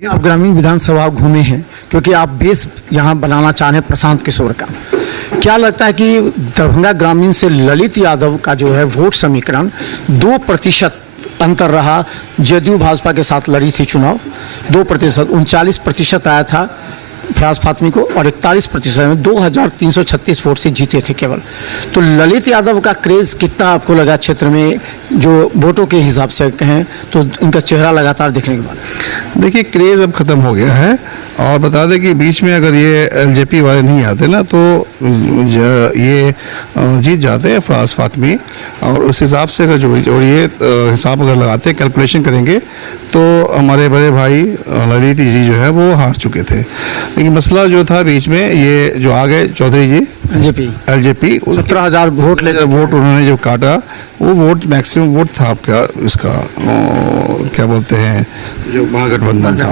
आप ग्रामीण विधानसभा घूमे हैं क्योंकि आप बेस यहाँ बनाना चाह रहे हैं प्रशांत किशोर का। क्या लगता है कि दरभंगा ग्रामीण से ललित यादव का जो है वोट समीकरण 2% अंतर रहा। जदयू भाजपा के साथ लड़ी थी चुनाव, 2% 39% आया था फराज फातमी को और 41% में 2336 वोट से जीते थे केवल। तो ललित यादव का क्रेज कितना आपको लगा क्षेत्र में, जो वोटों के हिसाब से कहें तो इनका चेहरा लगातार देखने के बाद? देखिए, क्रेज़ अब ख़त्म हो गया है। और बता दें कि बीच में अगर ये एलजेपी वाले नहीं आते ना तो ये जीत जाते हैं फराज फातमी। और उस हिसाब से अगर जोड़िए हिसाब अगर लगाते हैं, कैलकुलेशन करेंगे तो हमारे बड़े भाई ललित जी जो है वो हार चुके थे। लेकिन मसला जो था बीच में, ये जो आ गए चौधरी जी एलजेपी 17,000 वोट ले वोट उन्होंने जो काटा, वो वोट मैक्सिमम वोट था आपका इसका क्या बोलते हैं, जो महागठबंधन था।